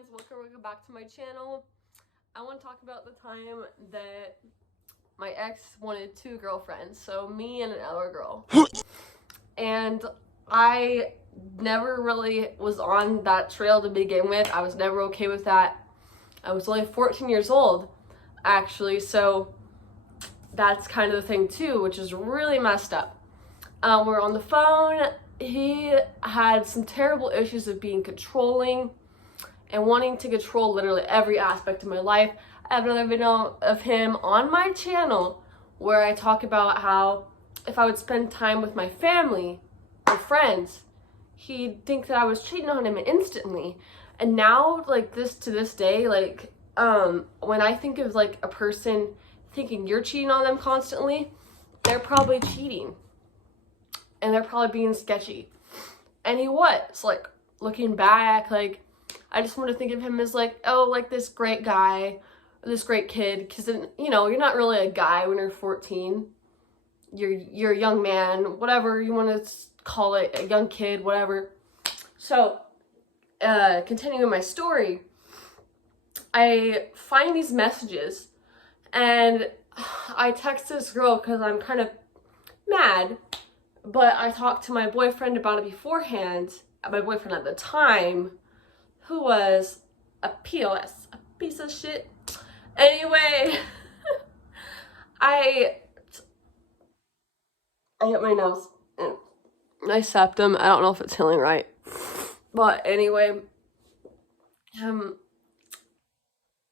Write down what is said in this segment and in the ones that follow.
friends, welcome back to my channel. I want to talk about the time that my ex wanted two girlfriends, so me and another girl. And I never really was on that trail to begin with. I was never okay with that. I was only 14 years old, actually, so that's kind of the thing too, which is really messed up. We're on the phone. He had some terrible issues of being controlling and wanting to control literally every aspect of my life. I have another video of him on my channel where I talk about how if I would spend time with my family or friends, he'd think that I was cheating on him instantly. And now, like, to this day, like, when I think of like a person thinking you're cheating on them constantly, they're probably cheating. And they're probably being sketchy. And he was, like, looking back, like, I just want to think of him as, like, oh, like, this great guy, this great kid, because, you know, you're not really a guy when you're 14. You're a young man, whatever you want to call it, a young kid, whatever. So, continuing my story, I find these messages, and I text this girl because I'm kind of mad. But I talked to my boyfriend about it beforehand, my boyfriend at the time, who was a POS, a piece of shit. Anyway, I hit my nose, and my septum, I don't know if it's healing right, but anyway, I'm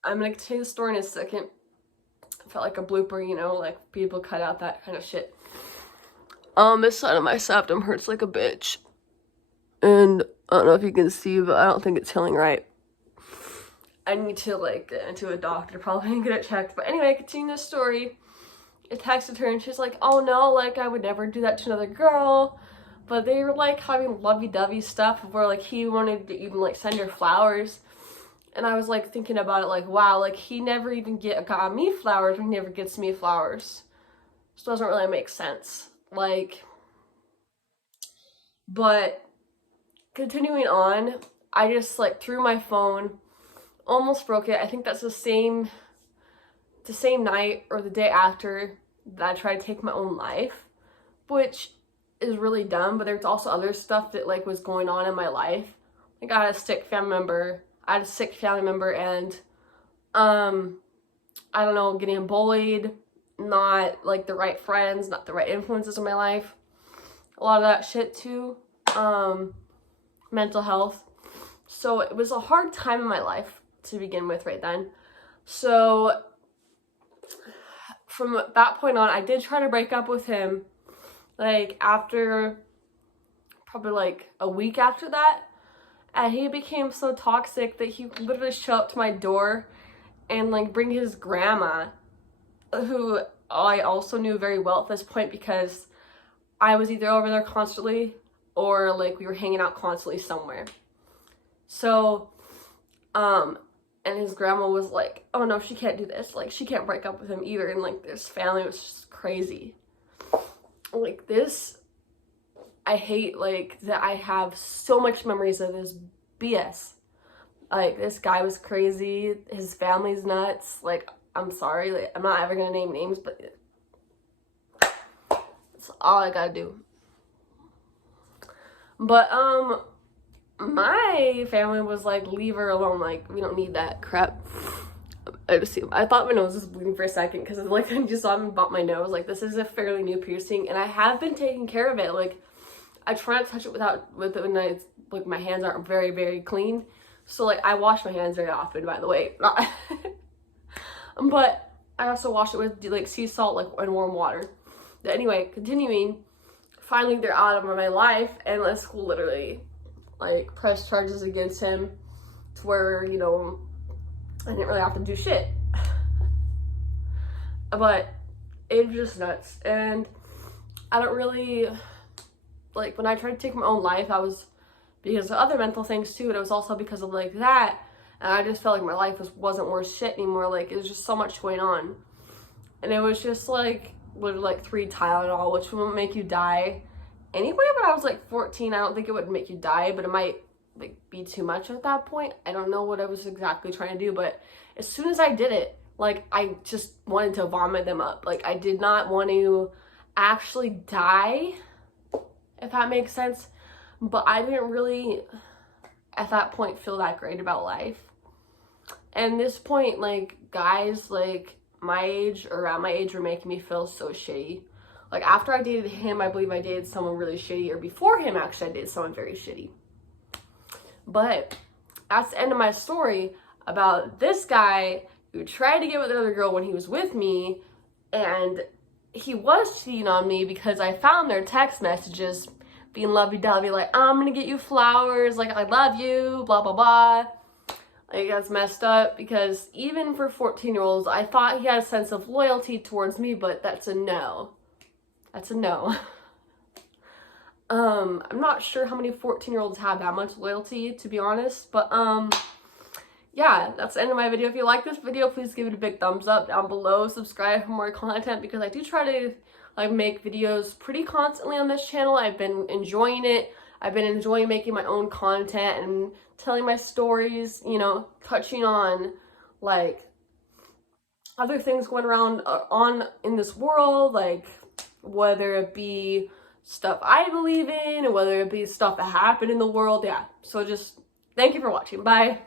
gonna continue the story in a second. It felt like a blooper, you know, like people cut out that kind of shit. This side of my septum hurts like a bitch. And I don't know if you can see, but I don't think it's healing right. I need to, like, get into a doctor probably and get it checked. But anyway, continue this story. I texted her and she's like, oh no, like, I would never do that to another girl. But they were, like, having lovey-dovey stuff where, like, he wanted to even, like, send her flowers. And I was, like, thinking about it, like, wow, like, he never even got me flowers when he never gets me flowers. This doesn't really make sense. Like, but continuing on, I just, like, threw my phone, almost broke it. I think that's the same night or the day after that I tried to take my own life, which is really dumb. But there's also other stuff that, like, was going on in my life. Like, I had a sick family member, and I don't know, getting bullied, not, like, the right friends, not the right influences in my life. A lot of that shit, too. Mental health. So it was a hard time in my life to begin with right then. So from that point on, I did try to break up with him, like, after probably, like, a week after that. And he became so toxic that he would literally show up to my door and, like, bring his grandma, who I also knew very well at this point because I was either over there constantly or, like, we were hanging out constantly somewhere. So, and his grandma was like, oh no, she can't do this. Like, she can't break up with him either. And, like, this family was just crazy. Like, this, I hate, like, that I have so much memories of this BS. Like, this guy was crazy. His family's nuts. Like, I'm sorry, like, I'm not ever gonna name names, but that's all I gotta do. But, my family was like, leave her alone, like, we don't need that crap. I thought my nose was bleeding for a second, because, like, I just saw him bump my nose. Like, this is a fairly new piercing, and I have been taking care of it. Like, I try not to touch it like, my hands aren't very, very clean. So, like, I wash my hands very often, by the way. But I also wash it with, like, sea salt, like, and warm water. But anyway, continuing, finally they're out of my life, and the school literally, like, pressed charges against him to where, you know, I didn't really have to do shit. But it was just nuts. And I don't really, like, when I tried to take my own life, I was because of other mental things too, and it was also because of, like, that. And I just felt like my life wasn't worth shit anymore. Like, it was just so much going on. And it was just, like, literally, like, 3 Tylenol, which wouldn't make you die anyway. When I was, like, 14, I don't think it would make you die, but it might like be too much at that point. I don't know what I was exactly trying to do, but as soon as I did it, like I just wanted to vomit them up. Like I did not want to actually die, if that makes sense. But I didn't really at that point feel that great about life. And this point, like guys like my age or around my age were making me feel so shitty. Like after I dated him, I believe I dated someone really shitty, or before him actually I dated someone very shitty. But that's the end of my story about this guy who tried to get with another girl when he was with me, and he was cheating on me because I found their text messages being lovey-dovey, like, I'm gonna get you flowers, like, I love you, blah, blah, blah. Like, that's messed up, because even for 14-year-olds, I thought he had a sense of loyalty towards me, but that's a no. That's a no. I'm not sure how many 14-year-olds have that much loyalty, to be honest, but, yeah, that's the end of my video. If you like this video, please give it a big thumbs up down below. Subscribe for more content, because I do try to, like, make videos pretty constantly on this channel. I've been enjoying it. I've been enjoying making my own content and telling my stories, you know, touching on, like, other things going around in this world, like, whether it be stuff I believe in, or whether it be stuff that happened in the world. Yeah, so just thank you for watching. Bye.